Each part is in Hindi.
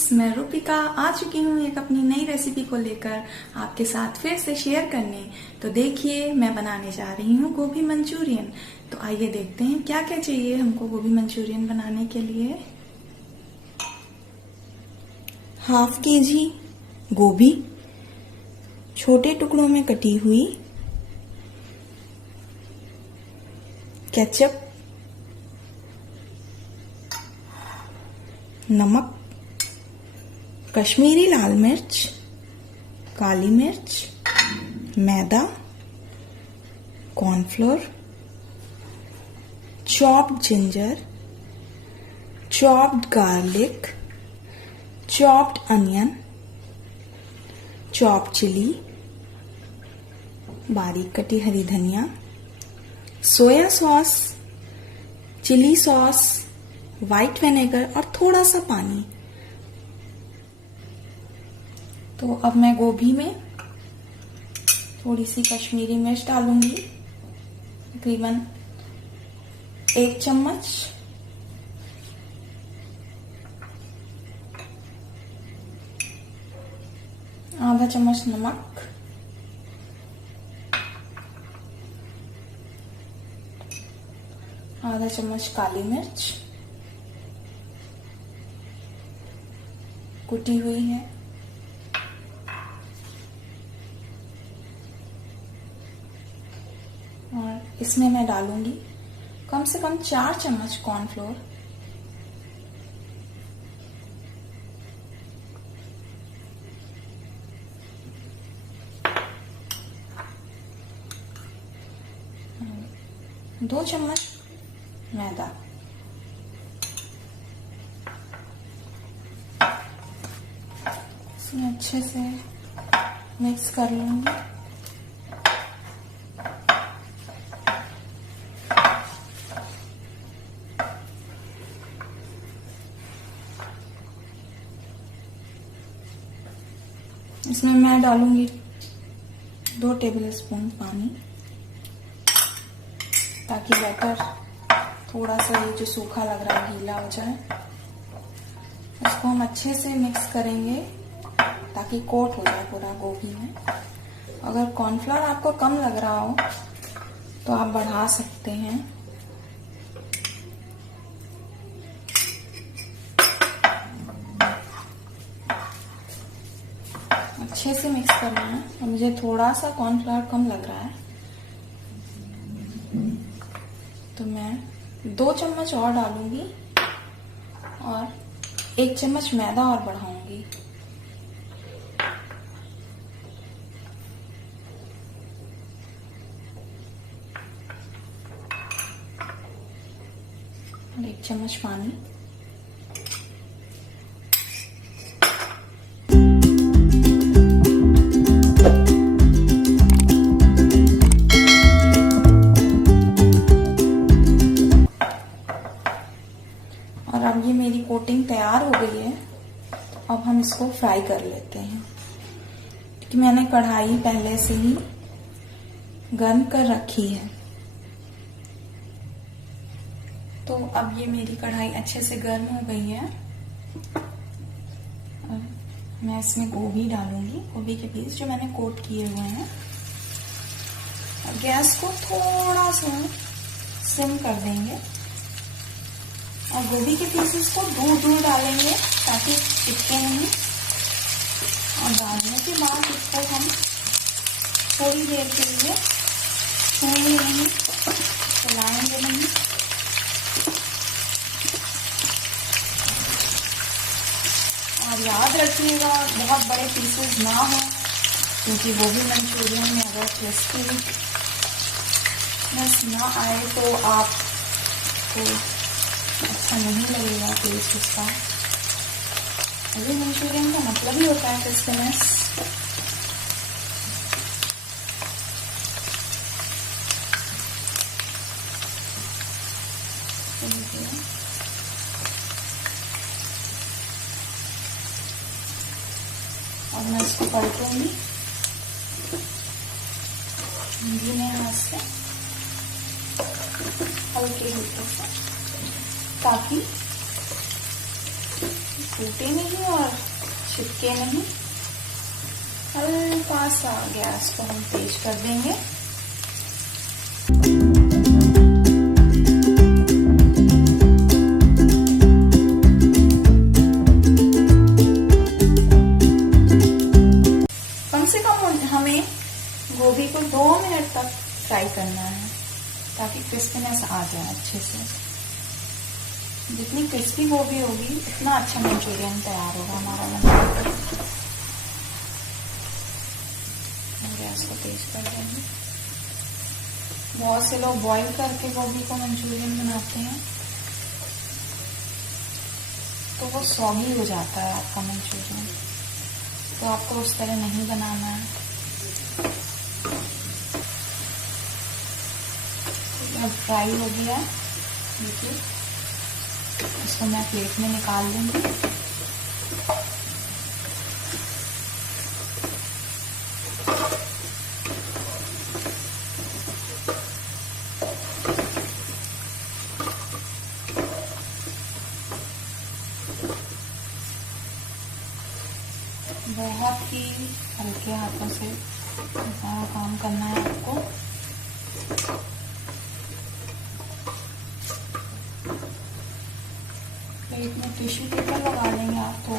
फ्रेंड्स, मैं रूपिका आ चुकी हूँ एक अपनी नई रेसिपी को लेकर आपके साथ फिर से शेयर करने। तो देखिए, मैं बनाने जा रही हूँ गोभी मंचूरियन। तो आइए देखते हैं क्या क्या चाहिए हमको गोभी मंचूरियन बनाने के लिए। हाफ केजी गोभी छोटे टुकड़ों में कटी हुई, केचप, नमक, कश्मीरी लाल मिर्च, काली मिर्च, मैदा, cornflour, chopped ginger, chopped garlic, chopped onion, chopped chilli, बारीक कटी हरी धनिया, soya sauce, chilli sauce, white vinegar और थोड़ा सा पानी। तो अब मैं गोभी में थोड़ी सी कश्मीरी मिर्च डालूंगी, तकरीबन 1 चम्मच, आधा चम्मच नमक, आधा चम्मच काली मिर्च कुटी हुई है, और इसमें मैं डालूंगी कम से कम 4 चम्मच कॉर्नफ्लोर, दो चम्मच मैदा, इसमें अच्छे से मिक्स कर लूंगी। इसमें मैं डालूंगी 2 टेबलस्पून पानी, ताकि बैटर थोड़ा सा ये जो सूखा लग रहा है गीला हो जाए। इसको हम अच्छे से मिक्स करेंगे ताकि कोट हो जाए पूरा गोभी में। अगर कॉर्नफ्लोर आपको कम लग रहा हो तो आप बढ़ा सकते हैं। अच्छे से मिक्स करना है। और मुझे थोड़ा सा कॉर्नफ्लोर कम लग रहा है, तो मैं 2 चम्मच और डालूंगी और 1 चम्मच मैदा और बढ़ाऊंगी। और 1 चम्मच पानी। और अब ये मेरी कोटिंग तैयार हो गई है। अब हम इसको फ्राई कर लेते हैं, क्योंकि मैंने कढ़ाई पहले से ही गर्म कर रखी है। तो अब ये मेरी कढ़ाई अच्छे से गर्म हो गई है। और मैं इसमें गोभी डालूंगी, गोभी के पीस जो मैंने कोट किए हुए हैं। और गैस को थोड़ा सा सिम कर देंगे और गोभी के पीसेस को दूर दूर डालेंगे ताकि चिपके नहीं। और डालने के बाद इसको हम थोड़ी देर के लिए छूएंगे नहीं, चलाएंगे नहीं। और याद रखिएगा बहुत बड़े पीसेस ना हो, क्योंकि गोभी मंचूरियन में अगर क्रिस्पीनेस ना आए तो आपको अच्छा नहीं लगेगा टेस्ट उसका। गोभी मंचूरियन का मतलब ही होता है क्रिस्पीनेस। और मैं इसको पलटूंगी धीमे हाथ से, हल्के हल्के से, ताकि टूटे नहीं और चिपके नहीं। हल्का सा गैस को हम तेज कर देंगे। कम से कम हमें गोभी को 2 मिनट तक फ्राई करना है ताकि क्रिस्पीनेस आ जाए अच्छे से। जितनी क्रिस्पी गोभी होगी उतना अच्छा मंचूरियन तैयार होगा हमारा। गैस को तेज कर देंगे। बहुत से लोग बॉईल करके गोभी को मंचूरियन बनाते हैं तो वो सॉगी हो जाता है आपका मंचूरियन, तो आपको उस तरह नहीं बनाना है। अब फ्राई हो गया, देखिए इसको मैं प्लेट में निकाल लूंगी। बहुत ही हल्के हाथों से सारा काम करना है आपको। प्लेट में टिश्यू पेपर लगा लेंगे आप तो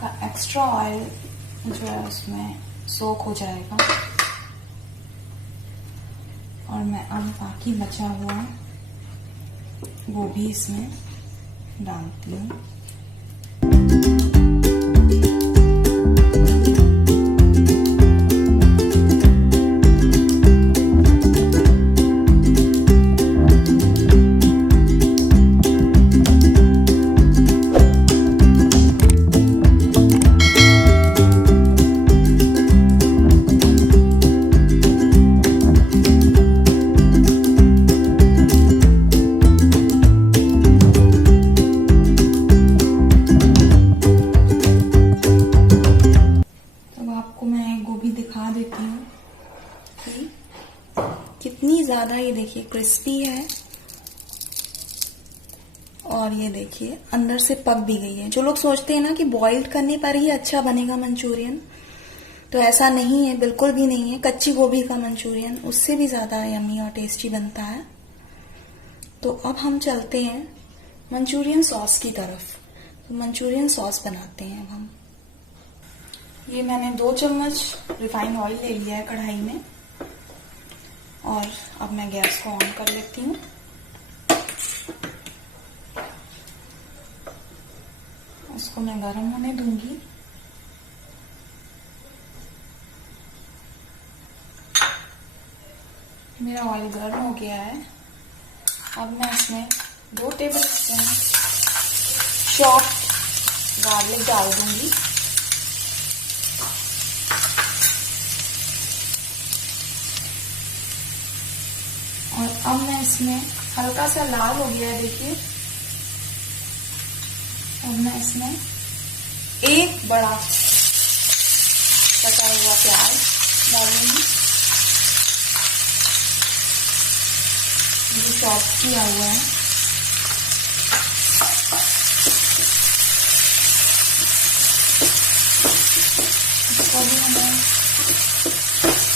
का एक्स्ट्रा ऑयल जो है उसमें सोक हो जाएगा। और मैं अब बाकी बचा हुआ गोभी इसमें डालती हूँ। कितनी ज्यादा ये देखिए क्रिस्पी है और ये देखिए अंदर से पक भी गई है। जो लोग सोचते हैं ना कि बॉइल्ड करने पर ही अच्छा बनेगा मंचूरियन, तो ऐसा नहीं है, बिल्कुल भी नहीं है। कच्ची गोभी का मंचूरियन उससे भी ज्यादा यम्मी और टेस्टी बनता है। तो अब हम चलते हैं मंचूरियन सॉस की तरफ। तो मंचूरियन सॉस बनाते हैं अब हम। ये मैंने 2 चम्मच रिफाइंड ऑयल ले लिया है कढ़ाई में और अब मैं गैस को ऑन कर लेती हूँ। इसको मैं गर्म होने दूंगी। मेरा ऑयल गर्म हो गया है। अब मैं इसमें 2 टेबल स्पून चॉप्ड गार्लिक डाल दूंगी। और अब मैं इसमें हल्का सा लाल हो गया है, देखिए। अब मैं इसमें 1 बड़ा कटा हुआ प्याज डालूंगी, जो चॉप किया हुआ है। इसको भी हमें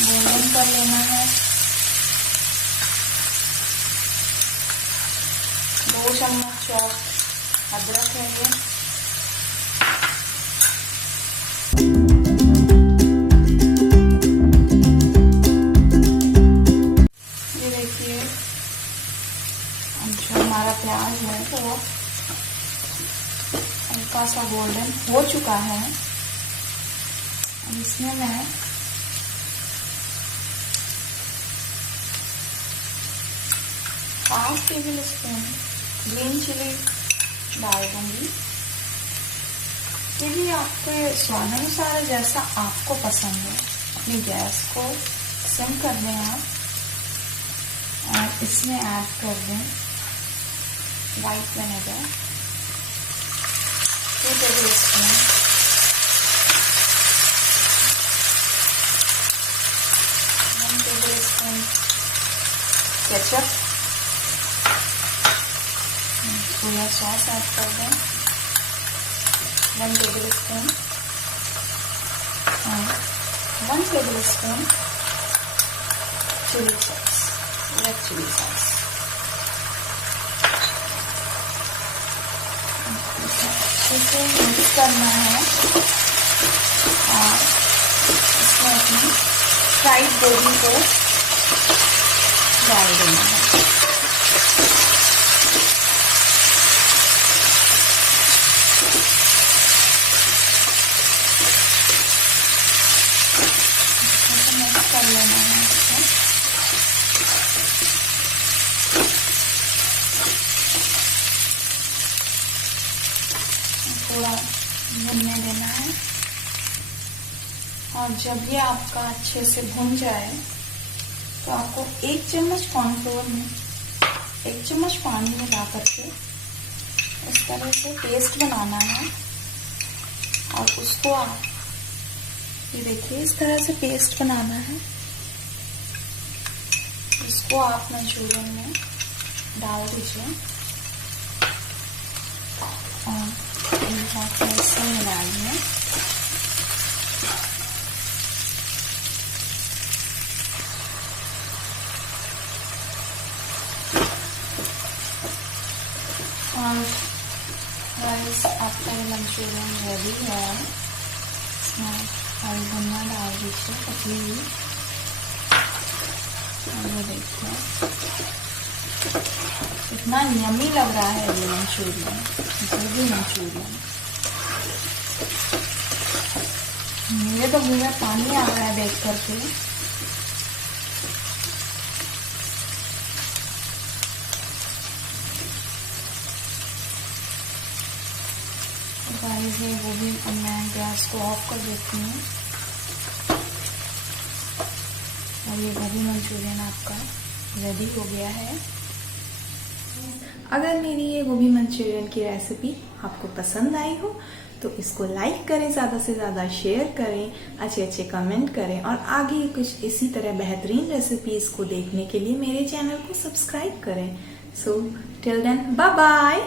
गोल्डन कर लेना है। 2 चम्मच चॉप अदरक है ये देखिए। जो हमारा प्याज है तो वो हल्का सा गोल्डन हो चुका है। इसमें मैं ½ टेबल स्पून ग्रीन चिली डाल दूंगी। ये भी आपके स्वादानुसार जैसा आपको पसंद है। अपनी गैस को सिम कर दें आप और इसमें ऐड कर दें white vinegar 2 tablespoon, 1 tablespoon ketchup, soya sauce add कर दें 1 टेबल स्पून और 1 tablespoon chilli sauce, red chilli sauce. इसे मिक्स करना है और इसमें अपनी फ्राइड गोभी को डाल देना है। मिक्स कर लेना है इसको। थोड़ा भुनने देना है और जब ये आपका अच्छे से भुन जाए तो आपको 1 चम्मच कॉर्नफ्लोर में 1 चम्मच पानी मिला करके इस तरह से पेस्ट बनाना है और उसको आप ये देखिए इस तरह से पेस्ट बनाना है। इसको आप मंचूरियन में डाल दीजिए और से मिला दिए। और राइस आपका मंचूरियन रेडी है। इसमें हरी धनिया डाल दीजिए पतली हुई। और ये देखिए इतना यम्मी लग रहा है ये मंचूरियन, गोभी मंचूरियन। मेरे तो मुंह में पानी आ रहा है देख करके। गाइस ये गोभी, मैं गैस को ऑफ कर देती हूँ और ये गोभी मंचूरियन आपका रेडी हो गया है। अगर मेरी ये गोभी मंचूरियन की रेसिपी आपको पसंद आई हो तो इसको लाइक करें, ज़्यादा से ज़्यादा शेयर करें, अच्छे अच्छे कमेंट करें और आगे कुछ इसी तरह बेहतरीन रेसिपीज को देखने के लिए मेरे चैनल को सब्सक्राइब करें। So till then bye bye.